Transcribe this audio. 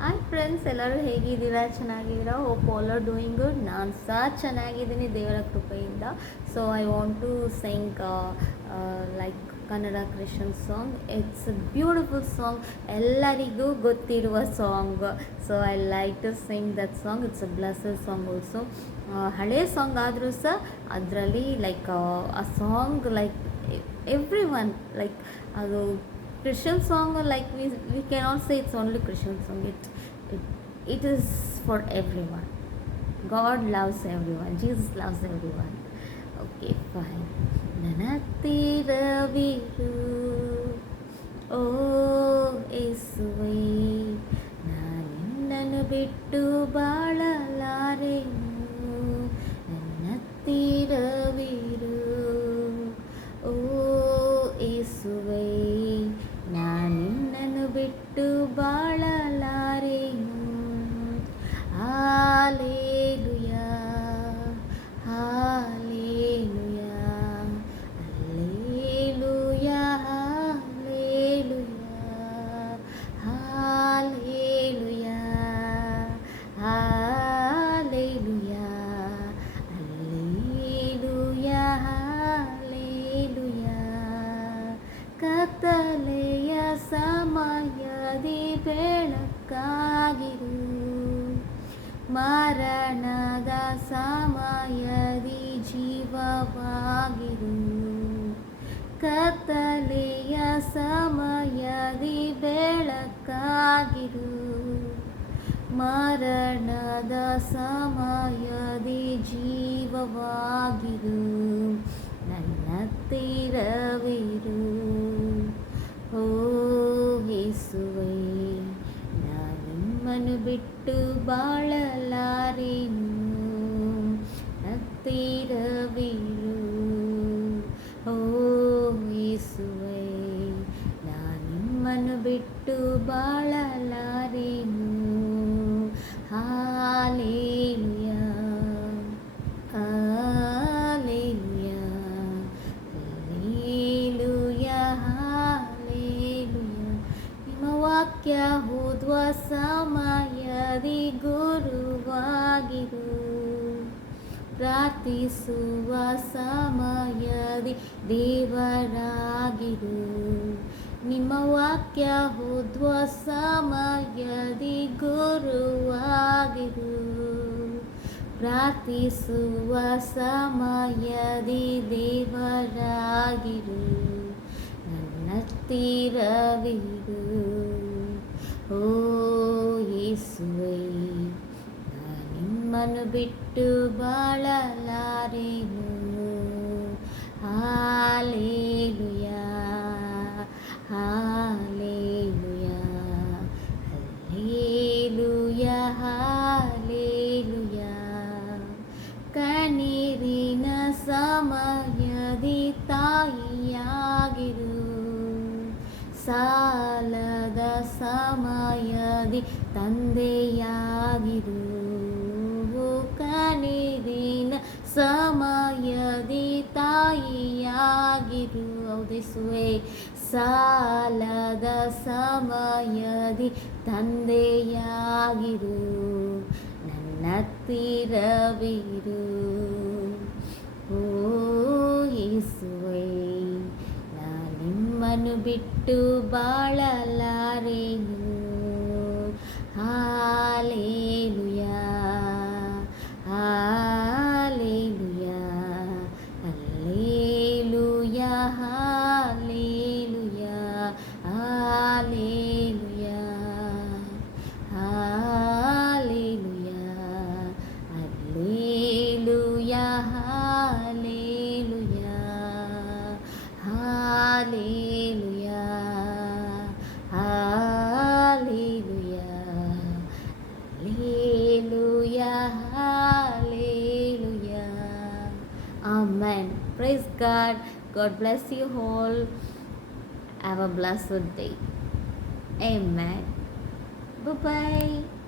Hi friends, ಎಲ್ಲರೂ ಹೇಗಿದ್ದೀರಾ? ಚೆನ್ನಾಗಿದ್ದೀರಾ? Hope all are doing good. ನಾನು ಸಹ ಚೆನ್ನಾಗಿದ್ದೀನಿ ದೇವರ ಕೃಪೆಯಿಂದ. So I want to sing like Kannada Christian song. It's a beautiful song, ಎಲ್ಲರಿಗೂ ಗೊತ್ತಿರುವ song. So I like to sing that song. It's a blessed song also. ಹಳೆ ಸಾಂಗ್ ಆದರೂ ಸಹ ಅದರಲ್ಲಿ ಲೈಕ್ ಆ song like everyone like ಅದು Christian song, like we cannot say it's only Christian song. It is for everyone. God loves everyone. Jesus loves everyone. Okay, fine. ನನತ್ತಿರವಿರು ಓ ಯೇಸುವೇ, ನಾನಿನ್ನನ್ನು ಬಿಟ್ಟು ಬಾಳಲಾರೆನು. ನನ್ನತ್ತಿರವಿರು ಓ ಯೇಸುವೇ, ನಾನಿನ್ನನ್ನು ಬಿಟ್ಟು ಬಾಳಲಾರೆನು. Hallelujah, hallelujah, hallelujah, hallelujah, hallelujah, hallelujah, hallelujah, hallelujah. ಕತ್ತಲೆಯ ಸಮಯದಿ ಬೆಳಕಾಗಿರು, ಮರಣದ ಸಮಯದಿ ಜೀವವಾಗಿರು. ಕತ್ತಲೆಯ ಸಮಯದಿ ಬೆಳಕಾಗಿರು, ಮರಣದ ಸಮಯದಿ ಜೀವವಾಗಿರು. ನನ್ನತ್ತಿರವಿರು ಓ ಯೇಸುವೇ, ನಾನಿಮ್ಮನ್ನು ಬಿಟ್ಟು ಬಾಳಲಾರೆನು. ಹತ್ತಿರವಿರು ಓ ಯೇಸುವೇ, ನಾನಿಮ್ಮನ್ನು ಬಿಟ್ಟು ಬಾಳಲಾರೆನು. Hallelujah, hallelujah, hallelujah, hallelujah. ನಿಮ್ಮ ವಾಕ್ಯ ಓದುವ ಸಮಯದಿ ಗುರುವಾಗಿರು, ಪ್ರಾರ್ಥಿಸುವ ಸಮಯದಿ ದೇವರಾಗಿರು. ನಿಮ್ಮ ವಾಕ್ಯ ಓದುವ ಸಮಯದಿ ಗುರುವಾಗಿರು, ಪ್ರಾರ್ಥಿಸುವ ಸಮಯದಿ ದೇವರಾಗಿರು. ನನ್ನತ್ತಿರವಿರು ಓ ಯೇಸುವೇ, ನಾನಿಮ್ಮನ್ನು ಬಿಟ್ಟು ಬಾಳಲಾರೆನು. Hallelujah, hallelujah, hallelujah, hallelujah. ಕಣ್ಣೀರಿನ ಸಮಯದಿ ತಾಯಿಯಾಗಿರು, ಸಾಲದ ಸಮಯದಿ ತಂದೆಯಾಗಿರು. ಕಣ್ಣೀರಿನ ಸಮಯದಿ ತಾಯಿಯಾಗಿರು. ಹೌದೇಸುವೆ, ಸಾಲದ ಸಮಯದಿ ತಂದೆಯಾಗಿರು. ನನ್ನತ್ತಿರವಿರು ಓ ಯೇಸುವೇ, ನಾನಿಮ್ಮನ್ನು ಬಿಟ್ಟು ಬಾಳಲಾರೆನು. Hallelujah, hallelujah, hallelujah, hallelujah, hallelujah, hallelujah, hallelujah, hallelujah, hallelujah, hallelujah, hallelujah, hallelujah. Amen. Praise God. God bless you all. Have a blessed day. Amen. Bye-bye.